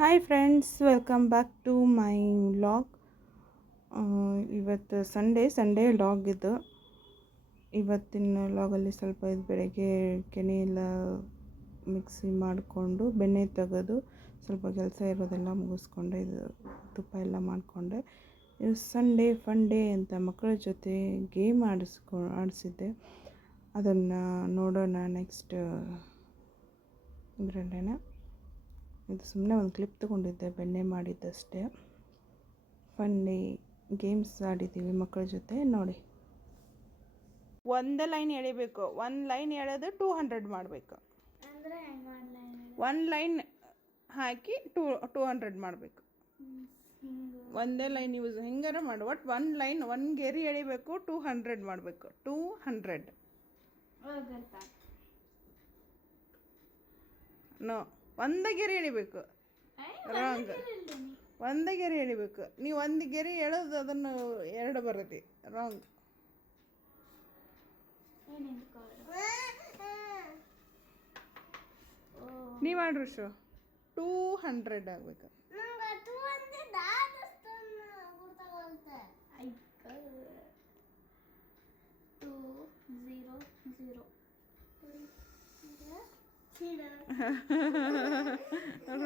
Hi friends, welcome back to my vlog. ಇವತ್ತು Sunday vlog ಇದು. ಇವತ್ತಿನ ವ್ಲಾಗಲ್ಲಿ ಸ್ವಲ್ಪ ಇದು ಬೆಳಗ್ಗೆ ಕೆನೆ ಎಲ್ಲ ಮಿಕ್ಸಿ ಮಾಡಿಕೊಂಡು ಬೆಣ್ಣೆ ತೆಗೆದು ಸ್ವಲ್ಪ ಕೆಲಸ ಇರೋದೆಲ್ಲ ಮುಗಿಸ್ಕೊಂಡೆ. ಇದು ತುಪ್ಪ ಎಲ್ಲ ಮಾಡಿಕೊಂಡೆ. ಇದು ಸಂಡೇ ಫನ್ ಡೇ ಅಂತ ಮಕ್ಕಳ ಜೊತೆ ಗೇಮ್ ಆಡಿಸಿದ್ದೆ. ಅದನ್ನು ನೋಡೋಣ ನೆಕ್ಸ್ಟ್ ಇದರಲ್ಲೇನೆ. ಇದು ಸುಮ್ಮನೆ ಒಂದು ಕ್ಲಿಪ್ ತೊಗೊಂಡಿದ್ದೆ, ಬೆಣ್ಣೆ ಮಾಡಿದ್ದಷ್ಟೇ. ಫನ್ನಿ ಗೇಮ್ಸ್ ಆಡಿದ್ದೀವಿ ಮಕ್ಕಳ ಜೊತೆ. ನೋಡಿ, ಒಂದೇ ಲೈನ್ ಎಳಿಬೇಕು. ಒಂದು ಲೈನ್ ಎಳೆದು 200 ಮಾಡಬೇಕು. ಒಂದು ಲೈನ್ ಹಾಕಿ 200 ಮಾಡಬೇಕು. ಒಂದೇ ಲೈನ್ ಯೂಸ್ ಹೆಂಗಾರ ಮಾಡಿ, ಒಟ್ಟು ಒಂದು ಲೈನ್ ಒಂದು ಗೆರೆ ಎಳಿಬೇಕು, 200 ಮಾಡಬೇಕು. 200 ನೋ, ಒಂದೇ ಗೆರೆ ಎಳಿಬೇಕು. ರಾಂಗ್. ಒಂದೇ ಗೆರೆ ಎಳಿಬೇಕು. ನೀವು ಒಂದು ಗೆರೆ ಎಳೆದು ಅದನ್ನು 2 ಬರುತ್ತೆ. ರಾಂಗ್. ನೀವು ಮಾಡ್ರಿ ಶೋ. 200 ಆಗಬೇಕು.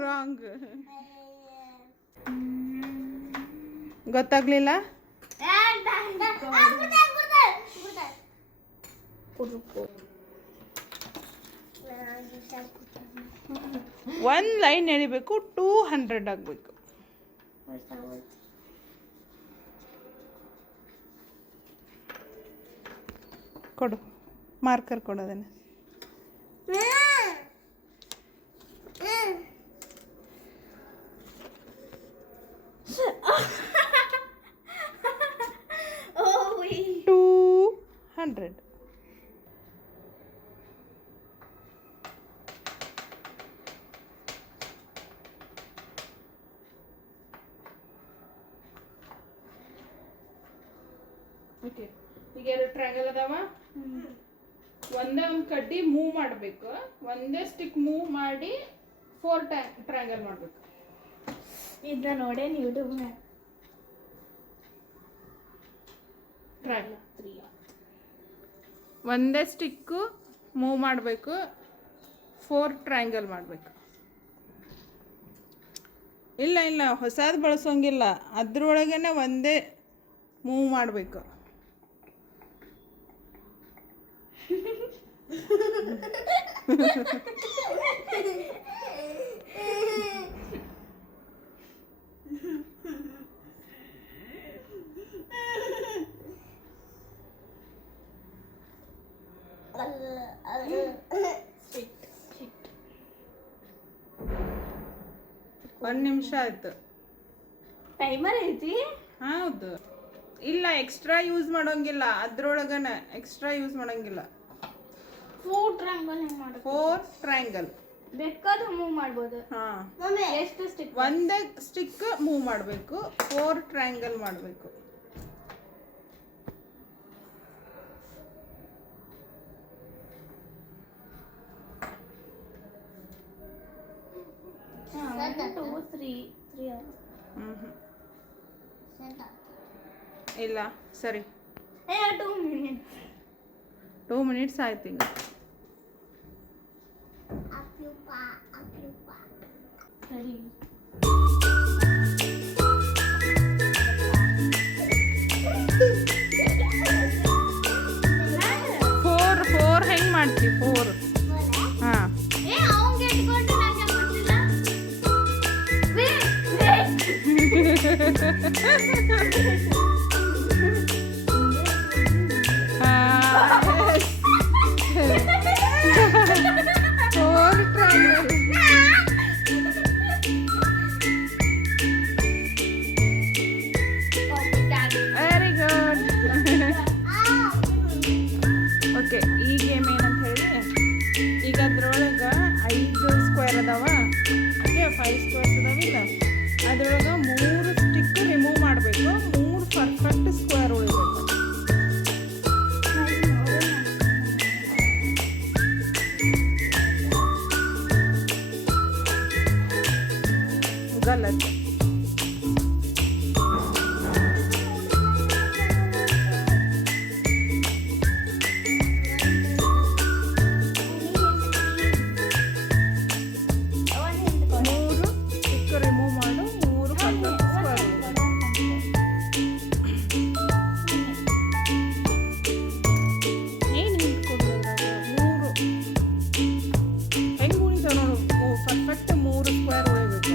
ರಾಂಗ್. ಗೊತ್ತಾಗ್ಲಿಲ್ಲ? ಒಂದು ಲೈನ್ ಎಳಿಬೇಕು, 200 ಆಗಬೇಕು. ಕೊಡು, ಮಾರ್ಕರ್ ಕೊಡೋದನ್ನ. ಓಕೆ, ಈಗ 2 ಟ್ರಯಾಂಗಲ್ ಅದಾವ. ಒಂದೇ ಒಂದು ಕಡ್ಡಿ ಮೂವ್ ಮಾಡಬೇಕು. ಒಂದೇ ಸ್ಟಿಕ್ ಮೂವ್ ಮಾಡಿ 4 ಟ್ರಯಾಂಗಲ್ ಮಾಡಬೇಕು. ಇದನ್ನ ನೋಡೇ ಯೂಟ್ಯೂಬ್ ಒಂದೇ ಸ್ಟಿಕ್ಕು ಮೂವ್ ಮಾಡಬೇಕು, 4 ಟ್ರಯಾಂಗಲ್ ಮಾಡಬೇಕು. ಇಲ್ಲ ಹೊಸದು ಬಳಸೋಂಗಿಲ್ಲ, ಅದ್ರೊಳಗೇನೆ ಒಂದೇ ಮೂವ್ ಮಾಡಬೇಕು. ಒಂದು ನಿಮಿಷ ಆಯ್ತು. ಟೈಮರ್ ಐತಿ? ಹೌದು. ಇಲ್ಲ, ಎಕ್ಸ್ಟ್ರಾ ಯೂಸ್ ಮಾಡೋಂಗಿಲ್ಲ. ಅದ್ರೊಳಗನ ಎಕ್ಸ್ಟ್ರಾ ಯೂಸ್ ಮಾಡೋಂಗಿಲ್ಲ. 4 ಟ್ರಯಾಂಗಲ್ ಹೆಂಗ್ ಮಾಡೋದು? 4 ಟ್ರಯಾಂಗಲ್ ಬೇಕಾದ್ರೂ ಮೂವ್ ಮಾಡ್ಬೋದು. ಎಷ್ಟು ಸ್ಟಿಕ್? ಒಂದೇ ಸ್ಟಿಕ್ ಮೂವ್ ಮಾಡಬೇಕು, 4 ಟ್ರಯಾಂಗಲ್ ಮಾಡಬೇಕು. ಇಲ್ಲ, ಸರಿ. 2 ಮಿನಿಟ್ಸ್ ಆಯ್ತು. ಈಗ ಸರಿ. 4 ಹೆಂಗೆ ಮಾಡ್ತೀವಿ? 4. ಹಾಂ, ವೆರಿ ಗುಡ್. ಓಕೆ, ಈ ಗೇಮ್ ಏನಂತ ಹೇಳಿ, ಈಗ ಅದ್ರೊಳಗೆ 5 ಸ್ಕ್ವೇರ್ ಅದಾವ. ಓಕೆ, 5 ಸ್ಕ್ವೇರ್ಸ್ ಅದಾವಿಲ್ಲ, ಅದ್ರೊಳಗೆ 3 ಸ್ಟಿಕ್ ರಿಮೂವ್ ಮಾಡಬೇಕು. 3 ಪರ್ಫೆಕ್ಟ್ ಸ್ಕ್ವೇರ್ ಉಳಿಬೇಕು. गलत ಮೂರು ಚಿಕ್ಕ ರಿಮೂವ್ ಮಾಡು ಮೂರು ಪರ್ಫೆಕ್ಟ್ ಸ್ಕ್ವೇರ್ ಏನು ಹಿಡ್ಕೊಡ್ಬೇಕು ಮೂರು ಹೆಂಗೆ ಉಳಿತಾವ ನೋಡು ಪರ್ಫೆಕ್ಟ್ ಮೂರು ಸ್ಕ್ವೇರ್ ಉಳಿಬೇಕು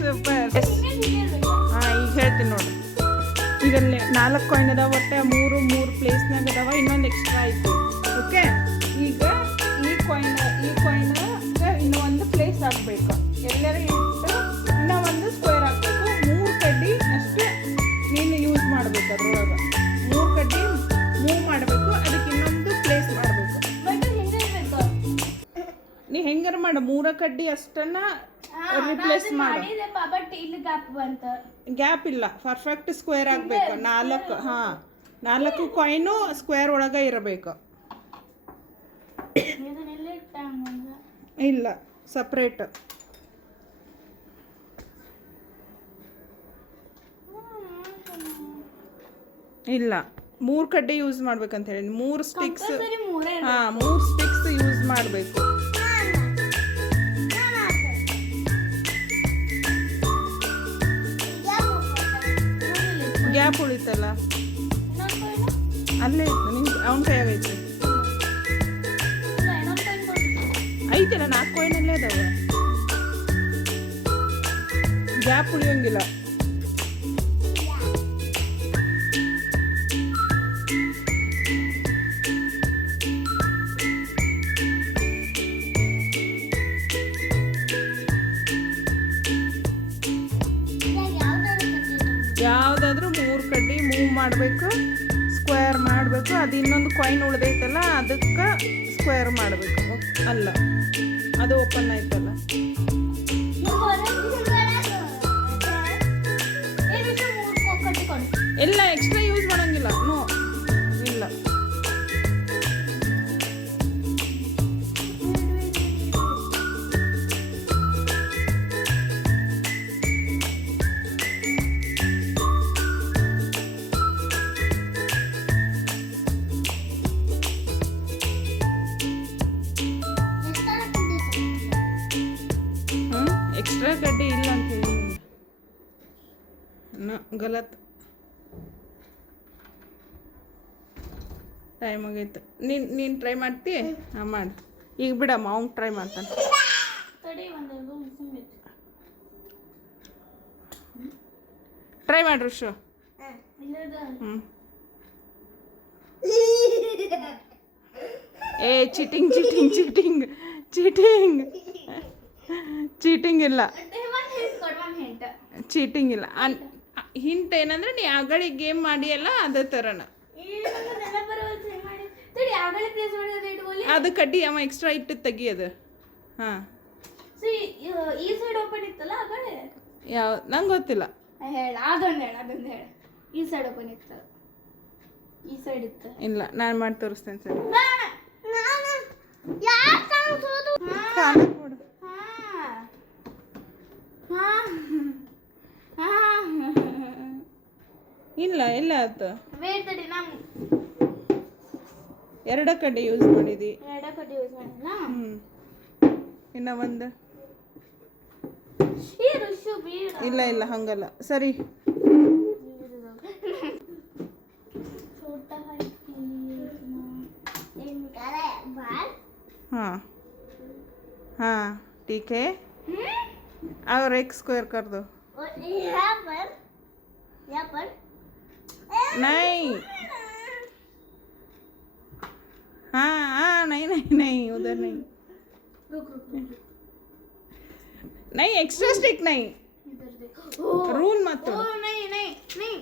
ಸೂಪರ್ ಹಾಂ ಈಗ ಹೇಳ್ತೀನಿ ನೋಡಿ ಈಗ 4 ಕಾಯಿನ್ ಅದಾವ ಒಟ್ಟೆ ಮೂರು ಪ್ಲೇಸ್ನಾಗ ಅದಾವ ಇನ್ನೊಂದು ಎಕ್ಸ್ಟ್ರಾ ಆಯಿತು ಓಕೆ ಈಗ ಈ ಕಾಯಿನ್ ಇನ್ನೂ ಒಂದು ಪ್ಲೇಸ್ ಆಗಬೇಕು ಎಲ್ಲರ ಇಟ್ಟು ಇನ್ನೂ ಒಂದು ಸ್ಕ್ವೇರ್ ಆಗಬೇಕು 3 ಕಡ್ಡಿ ಅಷ್ಟೇ ನೀನು ಯೂಸ್ ಮಾಡಬೇಕು ಅದ್ರೊಳಗೆ 3 ಕಡ್ಡಿ ಮೂವ್ ಮಾಡಬೇಕು ಅದಕ್ಕೆ ಇನ್ನೊಂದು ಪ್ಲೇಸ್ ಮಾಡಬೇಕು ನೀ ಹೆಂಗಾರ ಮಾಡು 3 ಕಡ್ಡಿ ಅಷ್ಟನ್ನ ರಿಪ್ಲೇಸ್ ಮಾಡು ಗ್ಯಾಪ್ ಇಲ್ಲ ಪರ್ಫೆಕ್ಟ್ ಸ್ಕ್ವೇರ್ ಆಗಬೇಕು 4 ಹಾಂ 4 ಕಾಯಿನು ಸ್ಕ್ವೇರ್ ಒಳಗೆ ಇರಬೇಕು ಇಲ್ಲ ಸಪ್ರೇಟ್ ಇಲ್ಲ 3 ಕಡ್ಡಿ ಯೂಸ್ ಮಾಡ್ಬೇಕಂತ ಹೇಳಿ 3 ಸ್ಟಿಕ್ಸ್ ಹಾಂ 3 ಸ್ಟಿಕ್ಸ್ ಯೂಸ್ ಮಾಡಬೇಕು ಗ್ಯಾಪ್ ಉಳಿತಲ್ಲ ಅಲ್ಲೇ ಇತ್ತು ನಿಂಗೆ ಅವನ ಕೈಯಾಗೈತಿ ಐತಲ್ಲ 4 ಕಾಯಿನಲ್ಲೇ ಅದಾವ ಗ್ಯಾಪ್ ಉಳಿಯೋಂಗಿಲ್ಲ ಯಾವುದಾದ್ರೂ 3 ಕಡ್ಡಿ ಮೂವ್ ಮಾಡಬೇಕು ಸ್ಕ್ವೇರ್ ಮಾಡಬೇಕು ಅದು ಇನ್ನೊಂದು ಕಾಯಿನ್ ಉಳ್ದೈತಲ್ಲ ಅದಕ್ಕೆ ಸ್ಕ್ವೇರ್ ಮಾಡಬೇಕು ಅಲ್ಲ ಅದು ಓಪನ್ ಆಯ್ತಲ್ಲ ಎಲ್ಲ ಎಕ್ಸ್ಟ್ರಾ ಯೂಸ್ ಮಾಡೋಂಗಿಲ್ಲ ನೋ ಇಲ್ಲ एक्स्ट्रा गड्डी ಇಲ್ಲ ಅಂತ ಹೇಳಿ ಗಲತ್ ಟೈಮ್ ಆಗೈತೆ ನೀನು ಟ್ರೈ ಮಾಡ್ತಿ ಹಾಂ ಮಾಡಿ ಈಗ ಬಿಡಮ್ಮ ಅವ್ನು ಟ್ರೈ ಮಾಡ್ತಾನೆ ಟ್ರೈ ಮಾಡ್ರಿ ಶೋ ಹ್ಞೂ ಏ cheating cheating cheating cheating cheating ಇಲ್ಲ ಚೀಟಿಂಗ್ ಇಲ್ಲ ಹಿಂಟ್ ಏನಂದ್ರೆ ನೀ ಆಗಳ ಗೇಮ್ ಮಾಡಿ ಅಲ್ಲ ಅದೇ ಥರನ ಅದು ಕಡ್ಡಿ ಅವ ಎಕ್ಸ್ಟ್ರಾ ಇಟ್ಟು ತೆಗಿಯೋದು ಹಾಂ ಈ ಸೈಡ್ ಓಪನ್ ಇತ್ತಲ್ಲ ಆಗಲೇ ಯಾವ ನಂಗೆ ಗೊತ್ತಿಲ್ಲ ಹೇಳ ಅದೊಂದು ಹೇಳ ಈ ಸೈಡ್ ಓಪನ್ ಇತ್ತು ಈ ಸೈಡ್ ಇತ್ತು ಇಲ್ಲ ನಾನು ಮಾಡಿ ತೋರಿಸ್ತೇನೆ ಸರಿ ಇಲ್ಲ ಇಲ್ಲ ಆಯ್ತು ಎರಡ ಕಡ್ಡಿ ಯೂಸ್ ಮಾಡಿದಿ ಹ್ಞೂ ಇನ್ನ ಒಂದು ಇಲ್ಲ ಇಲ್ಲ ಹಂಗಲ್ಲ ಸರಿ हाँ हाँ ठीक है और एक स्क्वायर कर दो यहाँ पर नहीं हाँ हाँ नहीं नहीं नहीं उधर नहीं रुक नहीं एक्स्ट्रा स्टिक नहीं इधर देखो रूल मत ओ तोड़ नहीं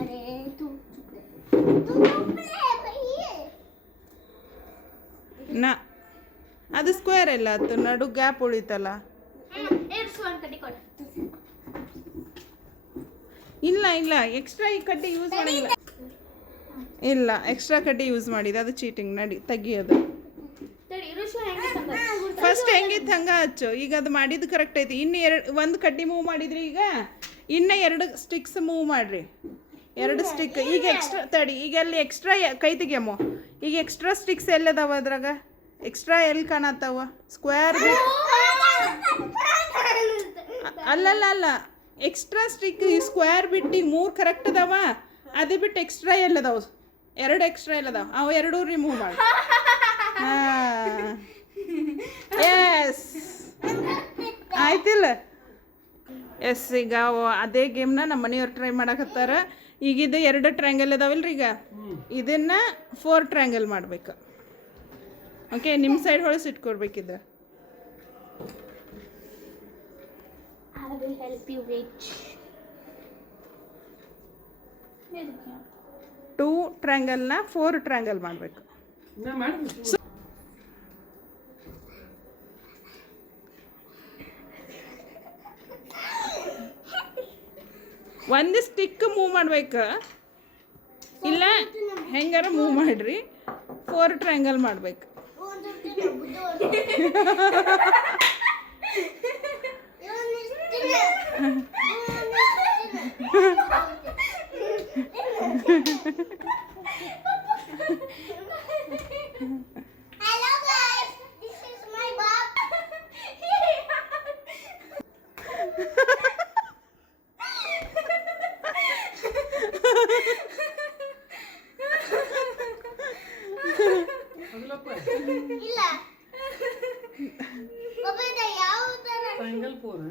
अरे तू ನಾ ಅದು ಸ್ಕ್ವೇರ್ ಇಲ್ಲ ಅದು ನಡು ಗ್ಯಾಪ್ ಉಳಿತಲ್ಲ ಇಲ್ಲ ಇಲ್ಲ ಎಕ್ಸ್ಟ್ರಾ ಈ ಕಡ್ಡಿ ಯೂಸ್ ಮಾಡಿಲ್ಲ ಇಲ್ಲ ಎಕ್ಸ್ಟ್ರಾ ಕಡ್ಡಿ ಯೂಸ್ ಮಾಡಿದೆ, ಅದು ಚೀಟಿಂಗ್. ನಡಿ ತೆಗಿಯೋದು. ತಡಿ ಋಷಿ ಹೆಂಗೆ ತಂದ ಫಸ್ಟ್ ಹೆಂಗಿತ್ತು ಹಂಗೆ ಹಚ್ಚು. ಈಗ ಅದು ಮಾಡಿದ್ದು ಕರೆಕ್ಟ್ ಐತಿ. ಇನ್ನು ಒಂದು ಕಡ್ಡಿ ಮೂವ್ ಮಾಡಿದ್ರಿ, ಈಗ ಇನ್ನು 2 ಸ್ಟಿಕ್ಸ್ ಮೂವ್ ಮಾಡಿರಿ. 2 ಸ್ಟಿಕ್. ಈಗ ಎಕ್ಸ್ಟ್ರಾ ತಡಿ, ಈಗ ಅಲ್ಲಿ ಎಕ್ಸ್ಟ್ರಾ ಕೈ ತೆಗಿಯಮ್ಮ. ಈಗ ಎಕ್ಸ್ಟ್ರಾ ಸ್ಟಿಕ್ಸ್ ಎಲ್ಲದಾವ ಅದ್ರಾಗ? ಎಕ್ಸ್ಟ್ರಾ ಎಲ್ಲಿ ಕಾಣತ್ತಾವ? ಸ್ಕ್ವೇರ್ ಅಲ್ಲ ಎಕ್ಸ್ಟ್ರಾ ಸ್ಟಿಕ್ ಸ್ಕ್ವೇರ್ ಬಿಟ್ಟು ಈಗ 3 ಕರೆಕ್ಟ್ ಅದಾವ. ಅದು ಬಿಟ್ಟು ಎಕ್ಸ್ಟ್ರಾ ಎಲ್ಲದಾವ? 2 ಎಕ್ಸ್ಟ್ರಾ ಎಲ್ಲದಾವ? ಅವು 2 ರಿಮೂವ್ ಮಾಡಿ. ಹಾಂ, ಎಸ್ ಆಯ್ತಿಲ್ಲ? ಎಸ್. ಈಗ ಅದೇ ಗೇಮ್ನ ನಮ್ಮ ಮನೆಯವ್ರು ಟ್ರೈ ಮಾಡಕತ್ತಾರ. ಈಗ ಇದು 2 ಟ್ರ್ಯಾಂಗಲ್ ಇದಾವಲ್ರಿ, ಈಗ ಇದನ್ನು 4 ಟ್ರ್ಯಾಂಗಲ್ ಮಾಡ್ಬೇಕು. ಓಕೆ, ನಿಮ್ಮ ಸೈಡ್ ಹೊಳಸಿ ಇಟ್ಕೊಡ್ಬೇಕಿದ್ದು. I will help you wait. 2 ಟ್ರ್ಯಾಂಗಲ್ನ 4 ಟ್ರ್ಯಾಂಗಲ್ ಮಾಡಬೇಕು. ಒಂದು ಸ್ಟಿಕ್ ಮೂವ್ ಮಾಡ್ಬೇಕು, ಇಲ್ಲ ಹೆಂಗಾರ ಮೂವ್ ಮಾಡಿರಿ. 4 ಟ್ರ್ಯಾಂಗಲ್ ಮಾಡಬೇಕು. Hello guys, this is my Bob. ಇಲ್ಲ ಒಬ್ಬದ ಯಾವ ತರ ಟ್ರಯಾಂಗಲ್ ಪೋರ್.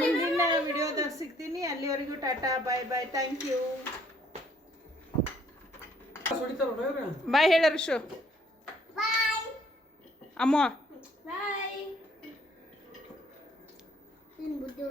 ಮುಂದಿನ ವಿಡಿಯೋದಾಗ ಸಿಗ್ತೀನಿ. ಅಲ್ಲಿವರೆಗೂ tata, bye bye, thank you. Bye ಹೇಳರು ಶೋ. ಬಾಯ್ ಅಮ್ಮ ಬಾಯ್. ನಿನ್ ಬುದ್ಧಿ